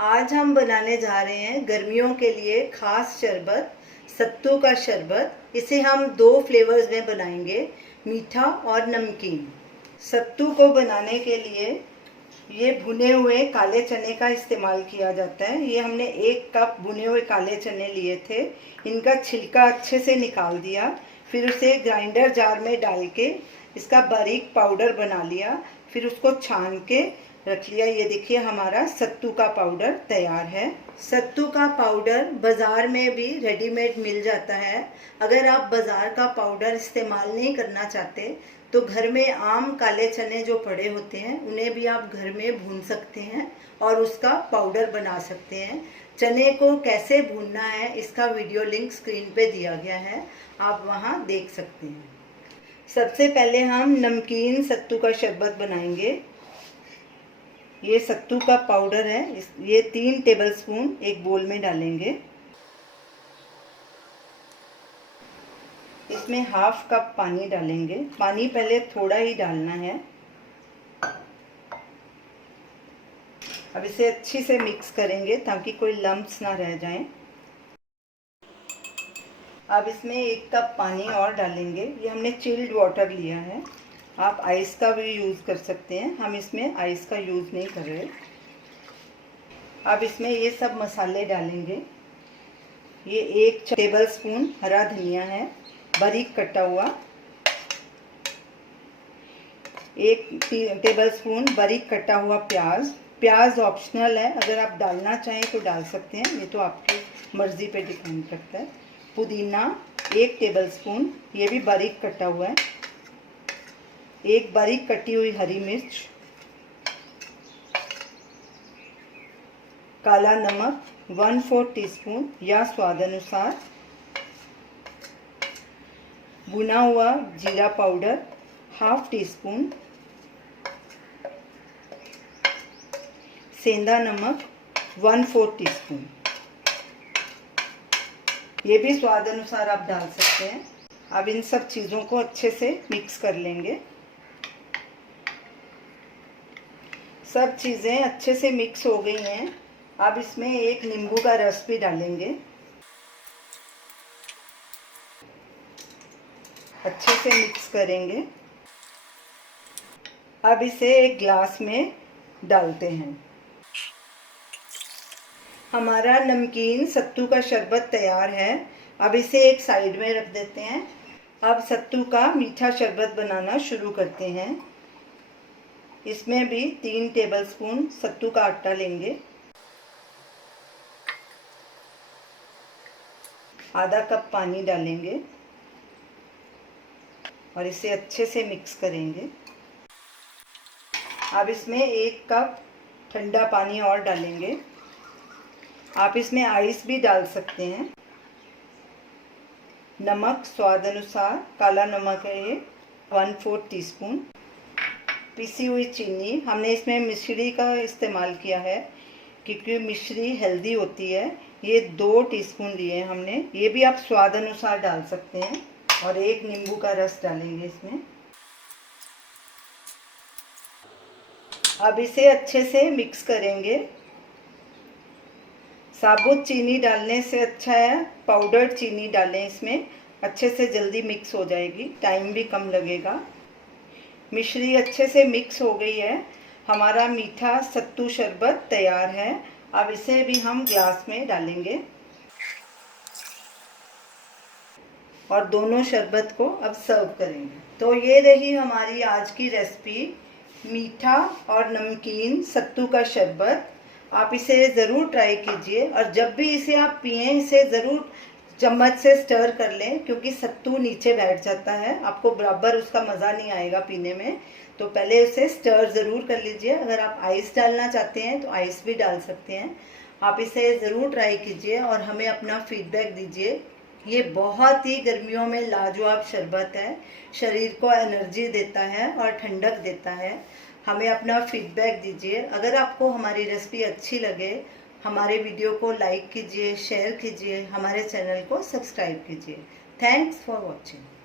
आज हम बनाने जा रहे हैं गर्मियों के लिए खास शरबत, सत्तू का शरबत। इसे हम दो फ्लेवर्स में बनाएंगे, मीठा और नमकीन। सत्तू को बनाने के लिए ये भुने हुए काले चने का इस्तेमाल किया जाता है। ये हमने 1 कप भुने हुए काले चने लिए थे। इनका छिलका अच्छे से निकाल दिया, फिर उसे ग्राइंडर जार में डाल के इसका बारीक पाउडर बना लिया, फिर उसको छान के रख लिया। ये देखिए हमारा सत्तू का पाउडर तैयार है। सत्तू का पाउडर बाज़ार में भी रेडीमेड मिल जाता है। अगर आप बाज़ार का पाउडर इस्तेमाल नहीं करना चाहते तो घर में आम काले चने जो पड़े होते हैं उन्हें भी आप घर में भून सकते हैं और उसका पाउडर बना सकते हैं। चने को कैसे भूनना है इसका वीडियो लिंक स्क्रीन पे दिया गया है, आप वहाँ देख सकते हैं। सबसे पहले हम नमकीन सत्तू का शरबत बनाएंगे। ये सत्तू का पाउडर है, ये 3 टेबलस्पून एक बोल में डालेंगे। इसमें हाफ कप पानी डालेंगे। पानी पहले थोड़ा ही डालना है। अब इसे अच्छी से मिक्स करेंगे ताकि कोई लम्प्स ना रह जाएं। अब इसमें 1 कप पानी और डालेंगे। ये हमने चिल्ड वाटर लिया है, आप आइस का भी यूज़ कर सकते हैं, हम इसमें आइस का यूज़ नहीं कर रहे। अब इसमें ये सब मसाले डालेंगे। ये 1 टेबलस्पून हरा धनिया है, बारीक कटा हुआ। 1 टेबलस्पून बारीक कटा हुआ प्याज। प्याज ऑप्शनल है, अगर आप डालना चाहें तो डाल सकते हैं, ये तो आपकी मर्ज़ी पे डिपेंड करता है। पुदीना 1 टेबलस्पून, ये भी बारीक कटा हुआ है। 1 बारीक कटी हुई हरी मिर्च। काला नमक 1/4 टीस्पून या स्वाद अनुसार। भुना हुआ जीरा पाउडर 1/2 टीस्पून। सेंधा नमक 1/4 टीस्पून। ये भी स्वाद अनुसार आप डाल सकते हैं। अब इन सब चीज़ों को अच्छे से मिक्स कर लेंगे। सब चीज़ें अच्छे से मिक्स हो गई हैं। अब इसमें 1 नींबू का रस भी डालेंगे। अच्छे से मिक्स करेंगे। अब इसे एक ग्लास में डालते हैं। हमारा नमकीन सत्तू का शरबत तैयार है। अब इसे एक साइड में रख देते हैं। अब सत्तू का मीठा शरबत बनाना शुरू करते हैं। इसमें भी 3 टेबलस्पून सत्तू का आटा लेंगे। आधा कप पानी डालेंगे और इसे अच्छे से मिक्स करेंगे। अब इसमें 1 कप ठंडा पानी और डालेंगे। आप इसमें आइस भी डाल सकते हैं। नमक स्वाद अनुसार, काला नमक है ये 1/4 टीस्पून। पिसी हुई चीनी, हमने इसमें मिश्री का इस्तेमाल किया है क्योंकि मिश्री हेल्दी होती है। ये 2 टीस्पून लिए हमने, ये भी आप स्वाद अनुसार डाल सकते हैं। और 1 नींबू का रस डालेंगे इसमें। अब इसे अच्छे से मिक्स करेंगे। साबुत चीनी डालने से अच्छा है पाउडर्ड चीनी डालें इसमें, अच्छे से जल्दी मिक्स हो जाएगी, टाइम भी कम लगेगा। मिश्री अच्छे से मिक्स हो गई है। हमारा मीठा सत्तू शरबत तैयार है। अब इसे भी हम ग्लास में डालेंगे और दोनों शरबत को अब सर्व करेंगे। तो ये रही हमारी आज की रेसिपी, मीठा और नमकीन सत्तू का शरबत। आप इसे ज़रूर ट्राई कीजिए और जब भी इसे आप पिएं इसे ज़रूर चम्मच से स्टर कर लें क्योंकि सत्तू नीचे बैठ जाता है, आपको बराबर उसका मज़ा नहीं आएगा पीने में। तो पहले उसे स्टर ज़रूर कर लीजिए। अगर आप आइस डालना चाहते हैं तो आइस भी डाल सकते हैं। आप इसे ज़रूर ट्राई कीजिए और हमें अपना फीडबैक दीजिए। ये बहुत ही गर्मियों में लाजवाब शरबत है, शरीर को एनर्जी देता है और ठंडक देता है। हमें अपना फीडबैक दीजिए। अगर आपको हमारी रेसिपी अच्छी लगे, हमारे वीडियो को लाइक कीजिए, शेयर कीजिए, हमारे चैनल को सब्सक्राइब कीजिए। Thanks for watching.